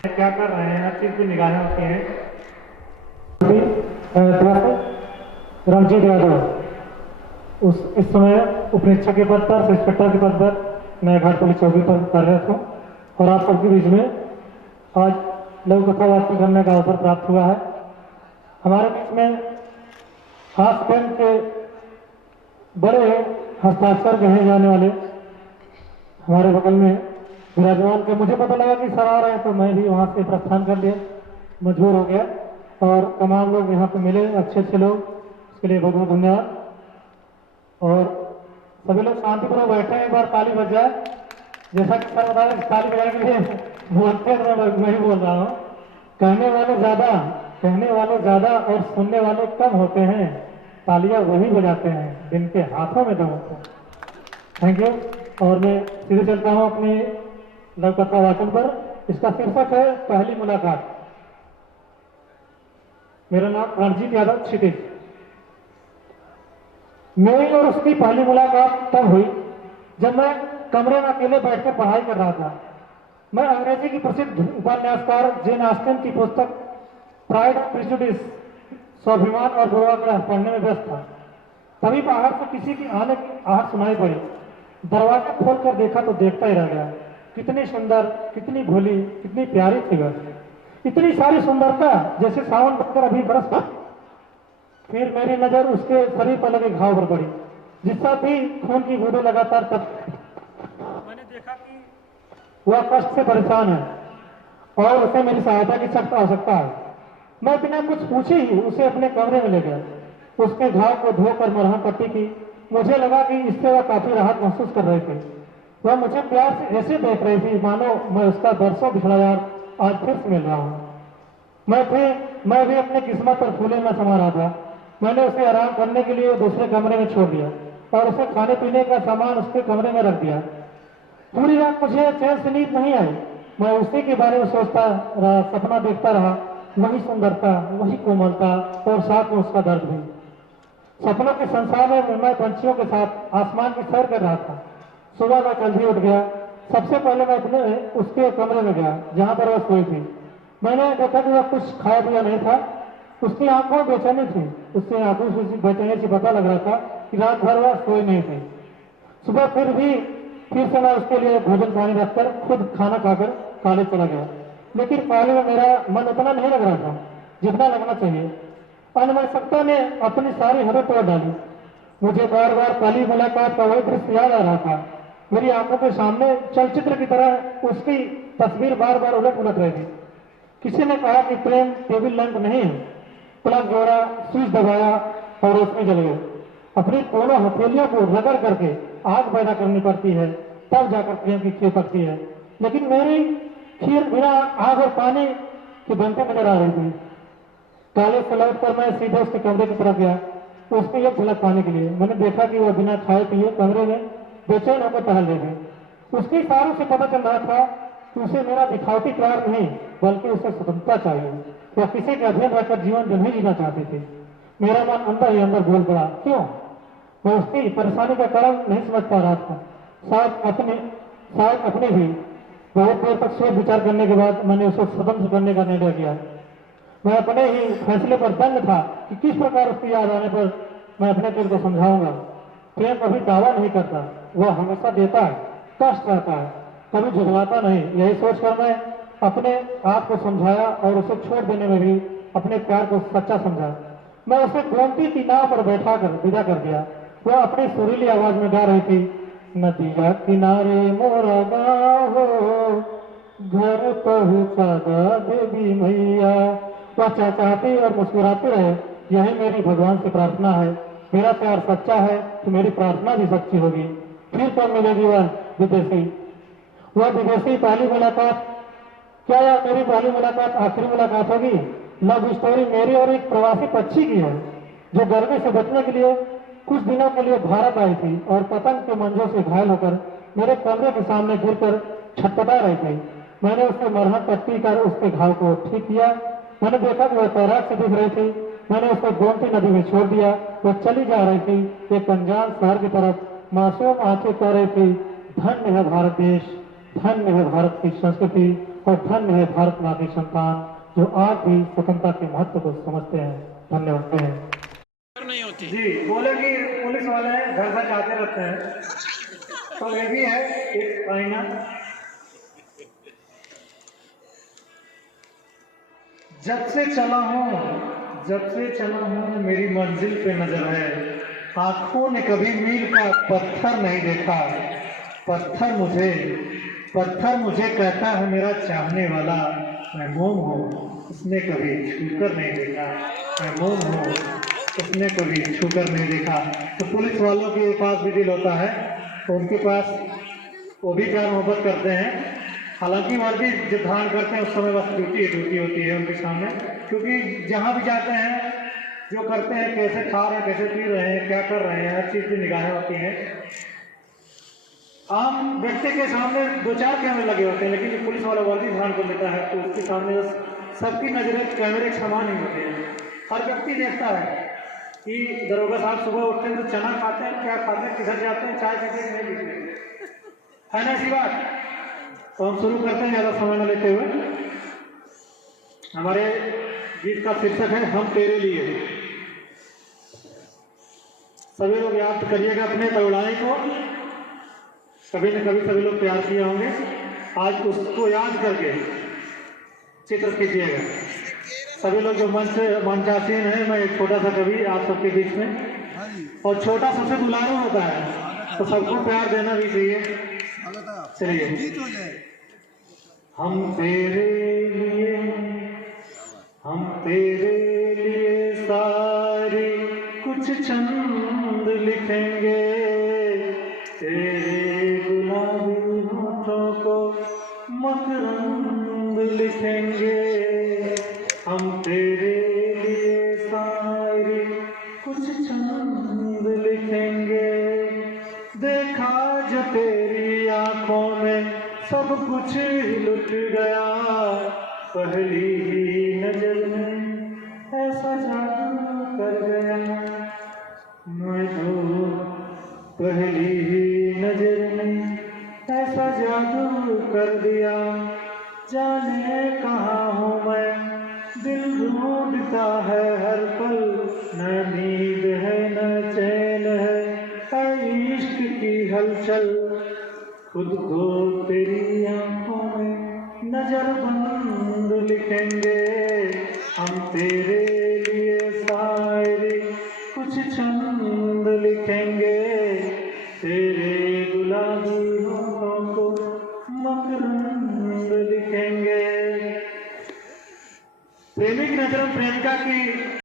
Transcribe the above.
क्या कर रहे हैं, हर चीज की निगाहें होती हैं। रणजीत यादव इस समय उपरीक्षक के पद पर, इंस्पेक्टर के पद पर मैं घाट पुलिस चौकी पर कार्यरत हूँ और आप सबके बीच में आज लघु कथा वाचन करने का अवसर प्राप्त हुआ है। हमारे बीच में हास्य फिल्म के बड़े हस्ताक्षर कहे जाने वाले हमारे बगल में विराजमान के, मुझे पता लगा कि सर आ रहे हैं तो मैं भी वहाँ से प्रस्थान कर लिया, मजबूर हो गया और तमाम लोग यहाँ पे मिले, अच्छे अच्छे लोग, उसके लिए बहुत बहुत धन्यवाद। और सभी लोग शांतिपूर्वक बैठे हैं, एक बार ताली बज जाए। जैसा कि सर बता रहे ताली बजाने के लिए बोलते हैं तो मैं ही बोल रहा हूँ। कहने वाले ज्यादा और सुनने वाले कम होते हैं, तालियां वही बजाते हैं जिनके हाथों में दम होता है। Thank you. और मैं सीधे चलता हूँ अपनी लघु कथा वाचन पर। इसका शीर्षक है पहली मुलाकात। मेरा नाम रणजीत यादव क्षितिज। मेरी और उसकी पहली मुलाकात तब हुई जब मैं कमरे में अकेले बैठकर पढ़ाई कर रहा था। मैं अंग्रेजी की प्रसिद्ध उपन्यासकार जेन ऑस्टिन की पुस्तक प्राइड एंड प्रेजुडिस, स्वाभिमान और पूर्वाग्रह पढ़ने में व्यस्त था। तभी बाहर से किसी की आने की आहट सुनाई पड़ी। दरवाजा खोलकर देखा तो देखता ही रह गया। कितनी सुंदर, कितनी भोली, कितनी प्यारी थी वह। इतनी सारी सुंदरता जैसे सावन बरकर अभी बरस। फिर मेरी नजर उसके शरीर पर लगे घाव पर पड़ी, जिसका भी खून की बूंदें लगातार तब मैंने देखा कि वह कष्ट से परेशान है और उसे मेरी सहायता की सख्त आवश्यकता है। मैं बिना कुछ पूछे ही उसे अपने कमरे में ले गया। उसके घाव को धोकर मरहम पट्टी की। मुझे लगा कि इससे वह काफी राहत महसूस कर रहे थे। वह मुझे प्यार से ऐसे देख रही थी मानो मैं उसका बरसों बिछड़ा यार आज फिर से मिल रहा हूँ। मैं भी अपने किस्मत पर फूले में समा रहा था। मैंने उसे आराम करने के लिए दूसरे कमरे में छोड़ दिया और उसे खाने पीने का सामान उसके कमरे में रख दिया। पूरी रात मुझे चैन से नींद नहीं आई। मैं उसी के बारे में सोचता रहा, सपना देखता रहा। वही सुंदरता, वही कोमलता और साथ में उसका दर्द भी। सपनों के संसार में मैं पंछियों के साथ आसमान की सैर कर रहा था। सुबह मैं जल्दी उठ गया। सबसे पहले मैं अपने उसके कमरे में गया जहां पर वह सोई थी। मैंने देखा कि वह कुछ खाया पिया नहीं था। उसकी आंखों बेचैनी थी। उससे आंखों से बेचैनी से पता लग रहा था कि रात भर वह सोई नहीं थी। सुबह फिर से मैं उसके लिए भोजन पानी रखकर खुद खाना खाकर कॉलेज चला गया। लेकिन कॉलेज में मेरा मन उतना नहीं लग रहा था जितना लगना चाहिए। अनवश्यकता ने अपनी सारी हदें तोड़ डाली। मुझे बार बार पहली मुलाकात का वही दृश्य याद आ रहा था। मेरी आंखों के सामने चलचित्र की तरह उसकी तस्वीर बार बार उलट उलट रही थी। किसी ने कहा कि प्रेम टेबल लैंप नहीं है। प्लग जोड़ा, स्विच दबाया और रोशनी जल गई। अपनी दोनों हथेलियों को रगड़ करके आग पैदा करनी पड़ती है, तब जाकर प्रेम की खीर पकती है। लेकिन मेरी खीर बिना आग और पानी के बनते नजर आ रही थी। कॉलेज से लौट कर मैं सीधे उसके कमरे की तरफ गया उसकी एक झलक पाने के लिए। मैंने देखा कि वह बिना खाए पिए कमरे में बेचैन होकर टहल रही थी। उसके इशारों से पता चल रहा था कि उसे मेरा दिखावटी प्यार नहीं बल्कि उसे स्वतंत्रता चाहिए। वह किसी के अधीन रहकर जीवन जो नहीं जीना चाहती थी। मेरा मन अंदर ही अंदर बोल पड़ा, क्यों? मैं उसकी परेशानी का कारण नहीं समझ पा रहा था। शायद अपने भी। बहुत देर तक सोच विचार करने के बाद मैंने उसे स्वतंत्र करने का निर्णय किया। मैं अपने ही फैसले पर दंग था कि किस प्रकार उसकी याद आने पर मैं अपने दिल को समझाऊंगा। प्रेम कभी दावा नहीं करता, वह हमेशा देता है, कष्ट रहता है, कभी झुकलाता नहीं। यही सोचकर मैं अपने आप को समझाया और उसे छोड़ देने में भी अपने प्यार को सच्चा समझा। मैं उसे गोमती की नाव पर बैठा कर विदा कर दिया। वह अपनी सुरीली आवाज में गा रही थी, नदिया किनारे मोरा गाँव हो, घर पहुंचा देवी मैया। वह चहचहाती और मुस्कुराते रहे। यही मेरी भगवान से प्रार्थना है। मेरा प्यार सच्चा है तो मेरी प्रार्थना भी सच्ची होगी। फिर कब मिलेगी वह विदेशी? वह विदेशी पहली मुलाकात, क्या यह मेरी पहली मुलाकात आखिरी मुलाकात होगी? लव स्टोरी मेरी और एक प्रवासी पक्षी की है जो गर्मी से बचने के लिए कुछ दिनों के लिए भारत आई थी और पतंग के मंजों से घायल होकर मेरे कमरे के सामने गिरकर छटपटा रही थी। मैंने उसे मरहम पट्टी कर उसके घाव को ठीक किया। मैंने देखा कि वह तैराक से दिख रही थी। मैंने उसको गोमती नदी में छोड़ दिया। वह चली जा रही थी एक अनजान शहर की तरफ। मासूम आंखें कह रही थी, धन्य है भारत देश, धन्य है भारत की संस्कृति और धन्य है भारत माँ की संतान जो आज भी स्वतंत्रता के महत्व को समझते हैं। धन्यवाद है। नहीं होती। जी बोले कि पुलिस वाले घर घर जाते रहते हैं, तो ये भी है एक आईना। जब से चला हूँ मेरी मंजिल पे नजर है, आंखों ने कभी मील का पत्थर नहीं देखा। पत्थर मुझे कहता है मेरा चाहने वाला, मैं मोम हूँ उसने कभी छूकर नहीं देखा। मैं मोम हूँ उसने कभी छूकर नहीं देखा। तो पुलिस वालों के पास भी दिल होता है, तो उनके पास वो भी प्यार मोहब्बत करते हैं। हालांकि वर्दी जब धारण करते हैं उस समय बस ड्यूटी होती है उनके सामने, क्योंकि जहाँ भी जाते हैं जो करते हैं, कैसे खा रहे हैं, कैसे पी रहे हैं, क्या कर रहे हैं, हर चीज़ की निगाहें होती हैं। आम व्यक्ति के सामने 2-4 कैमरे लगे होते हैं, लेकिन जो पुलिस वाला वर्दी धारण कर लेता है तो उसके सामने सबकी नजरें कैमरे के समान ही होती हैं। हर व्यक्ति देखता है कि दरोगा साहब सुबह उठते हैं तो चना खाते हैं, क्या खाते हैं, किधर जाते हैं, चाय पीते हैं, नहीं पीते, है ना ऐसी बात। तो हम शुरू करते हैं ज़्यादा समय न लेते हुए। हमारे गीत का शीर्षक है हम तेरे लिए। सभी लोग याद करिएगा अपने तगड़ाई को, कभी न कभी सभी लोग प्यार किए होंगे। आज उसको याद करके चित्र खींचिएगा। सभी लोग जो मंचासीन है, मैं एक छोटा सा कवि आप सबके बीच में, और छोटा सबसे दुलारू होता है तो सबको प्यार देना भी चाहिए। चलिए। हम तेरे लिए सारी कुछ छंद लिखेंगे, तेरे गुलाबी होठों को मकरंद लिखेंगे। हम तेरे लिए सारी कुछ छंद लिखेंगे, देखा जो तेरी आंखों में सब कुछ लुट गया, पहली ही नजर में ऐसा जादू कर गया। मैं तो पहली ही नजर में ऐसा जादू कर दिया, जाने कहाँ हूँ मैं, दिल ढूंढता है हर पल, न नींद है न चैन है इश्क की हलचल। खुद को तेरी आंखों में नजरबंद लिखेंगे, हम तेरे लिए शायरी कुछ छंद लिखेंगे, तेरे गुलाबी होठों को मकरंद लिखेंगे। प्रेमी की नजर प्रेमिका की